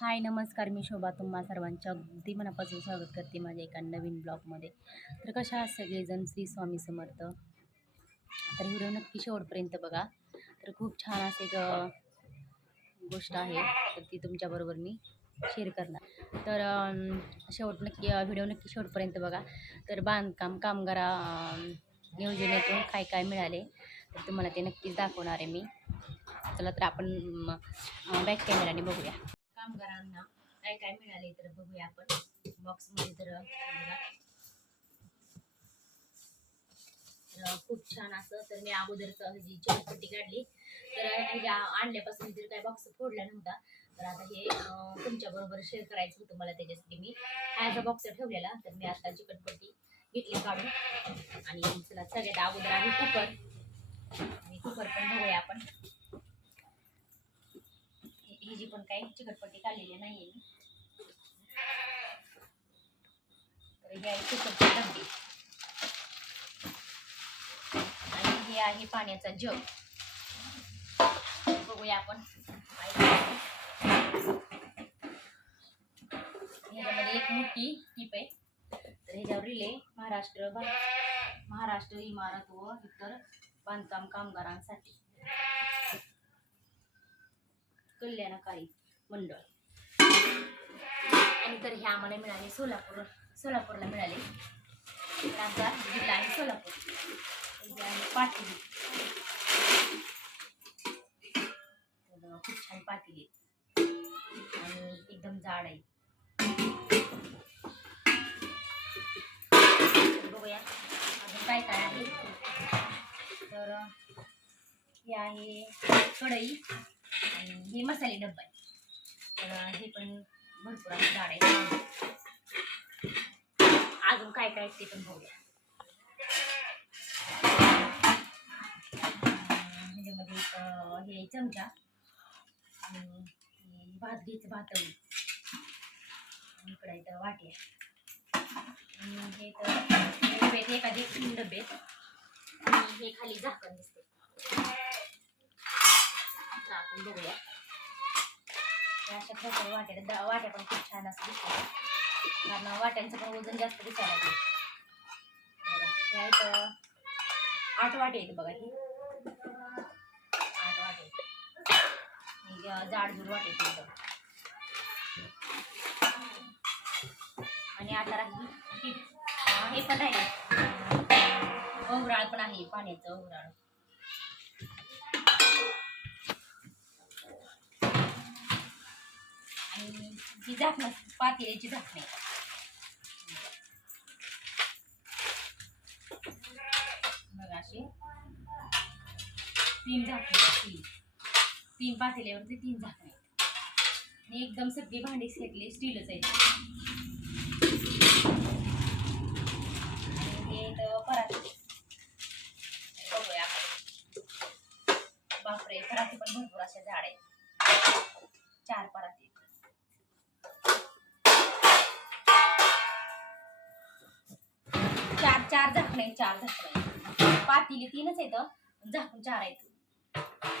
हाय नमस्कार. मी शोभा. तुम्हा सर्वांच्या अगदी मनापासून स्वागत करते माझ्या एका नवीन ब्लॉगमध्ये. तर कशा आहात सगळेजण? श्री स्वामी समर्थ. तर व्हिडिओ नक्की शेवटपर्यंत बघा. तर खूप छान असे एक गोष्ट आहे. तर ती तुमच्याबरोबर मी शेअर करणार. तर शेवट नक्की व्हिडिओ नक्की शेवटपर्यंत बघा. तर बांधकाम कामगारा योजनेतून काय काय मिळाले तर तुम्हाला ते नक्कीच दाखवणार आहे मी. चला तर आपण बॅक कॅमेराने बघूया. काय काय मिळाले तर बघूया आपण. बॉक्समध्ये मध्ये तर खूप छान असं तर मी अगोदरच जी चौपट्टी काढली तर ह्याच्या आणल्यापासून जर काय बॉक्स फोडला नव्हता. तर आता हे तुमच्या बरोबर शेअर करायचं होतं मला त्याच्यासाठी मी. हा बॉक्स ठेवलेला तर मी आता चिकटपट्टी घेतली काढून. आणि चला सगळ्यात अगोदर आम्ही कुकर आणि कुकर पण बघूया आपण. भाजी पण काही चिकटपट्टी काढलेली नाहीये मी. तर आहे आणि हे आहे पाण्याचा जग. बघूया आपण. काय ह्याच्यामध्ये एक मोठी टीप आहे. तर ह्याच्यावर रिले महाराष्ट्र महाराष्ट्र इमारत व इतर बांधकाम कामगारांसाठी. कल्याणकारी मंडळ. आणि तर हे आम्हाला मिळाले सोलापूर सोलापूरला मिळाले. आमचा जिल्हा आहे सोलापूर. इथे आहे पाटील. तर खूप छान पाटील आहे आणि एकदम जाड आहे बघूया. अजून काय काय आहे? तर हे आहे कढई. आणि हे मसाले डब्बा. आहे तर हे पण भरपूर असं झाड आहे अजून काय काय ते पण बघूया. ह्याच्यामध्ये एक हे चमचा आणि हे भात घ्यायचं भातवली इकडे इथं वाटी आहे आणि हे तर डबे आहेत एखादे तीन डबे आहेत. आणि हे खाली झाकण दिसते टाकून बघूया. अशा प्रकारे वाट्या वाट्या पण खूप छान असं दिसतात. कारण वाट्यांचं पण वजन जास्त दिसायला लागले इथं आठ वाटे आहेत बघा ही. आठ वाटे जाडजूड वाटे आहेत आणि आता राहिली हे. पण आहे. ओंगराळ पण आहे पाण्याचं ओंगराळ जी ही झाकणं पातेल्याची झाकणे बघा असे तीन झाकणे तीन तीन पातेल्यावरती तीन झाकणे आहेत. एकदम सगळी भांडी घेतली स्टीलच आहे चार चार झाकणे आहेत, चार झाकणे पातीली तीनच आहेत झाकून चार आहेत.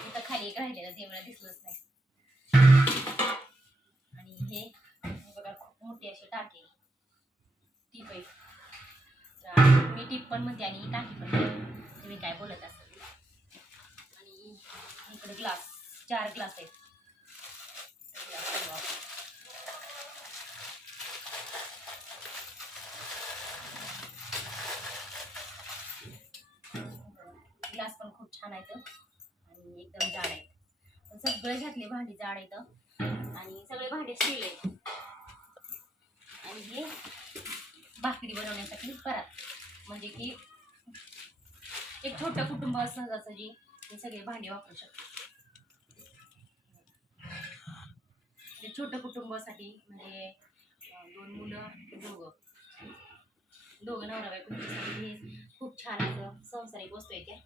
इथं खाली एक राहिलेलं ते मला दिसलंच नाही. आणि हे बघा खूप मोठी अशी टाकी टीप आहे मी टीप पण म्हणते आणि ही टाकी पण तुम्ही काय बोलत असाल? आणि इकडे ग्लास चार ग्लास आहेत. आणायचं आणि एकदम जाड आहेत. पण सगळे घातले भांडी जाड आहेत. आणि सगळे भांडे शिले आहेत आणि हे भाकरी बनवण्यासाठी करा म्हणजे की एक छोटं कुटुंब सहजासहजी हे सगळे भांडे वापरू शकतो हे छोटं कुटुंबासाठी म्हणजे दोन मुलं दोघं. दोघं नवरा बायको. हे खूप छान असं संसारिक वस्तू आहे त्या.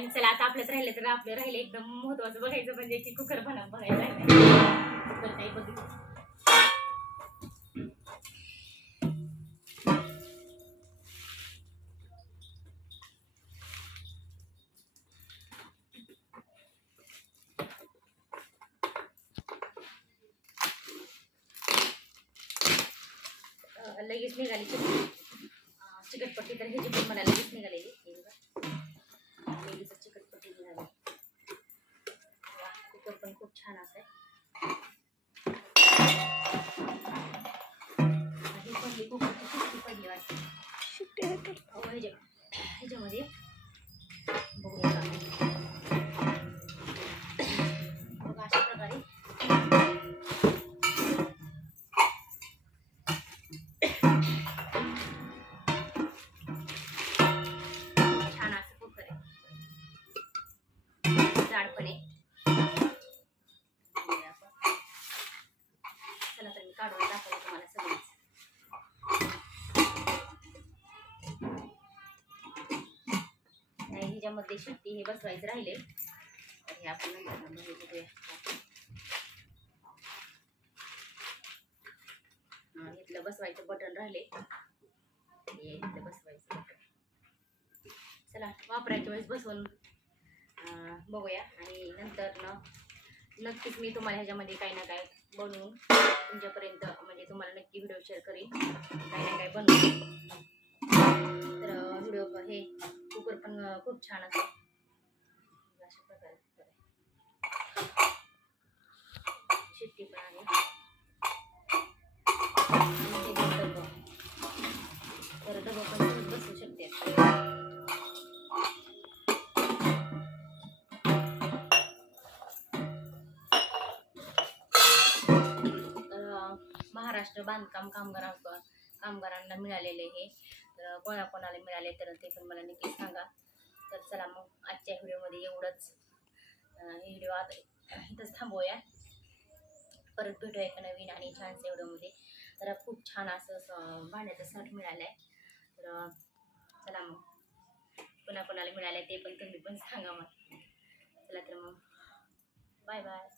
आणि चला आता आपल्याच राहिले तर आपले राहिले. एकदम महत्वाचं बघायचं म्हणजे की कुकर बनव बघायला कुकर काही बघितलं लगेच निघाली चिकटपट्टी तर ह्याची पण मला लगेच निघालेली. ह्याच्यामध्ये शिट्टी हे बसवायचं राहिले. हे आपण बघूया. इथलं बसवायचं बटन राहिले. हे इथलं बसवायचं बटन. चला वापरायच्या वेळेस बसवून बघूया. आणि नंतर न नक्कीच मी तुम्हाला ह्याच्यामध्ये काही ना काय बनवून तुमच्यापर्यंत म्हणजे तुम्हाला नक्की व्हिडिओ शेअर करीन. काही ना काय बनवून. पण खूप छान असतो अशा प्रकारे शिट्टी पण आहे. तर पण बसू शकते. तर महाराष्ट्र बांधकाम कामगारा कामगारांना मिळालेले हे तर कोणा कोणाला मिळाले तर ते पण मला नक्की सांगा. तर चला मग आजच्या व्हिडिओमध्ये एवढंच. व्हिडिओ आता इथंच थांबवूया. परत भेटूया एका नवीन आणि छानशा व्हिडिओमध्ये. तर खूप छान असं स- भांड्याचं सेट मिळालं आहे तर चला मग. कोणाकोणाला कोणाला मिळालं ते पण तुम्ही पण सांगा मग. चला तर मग. Bye bye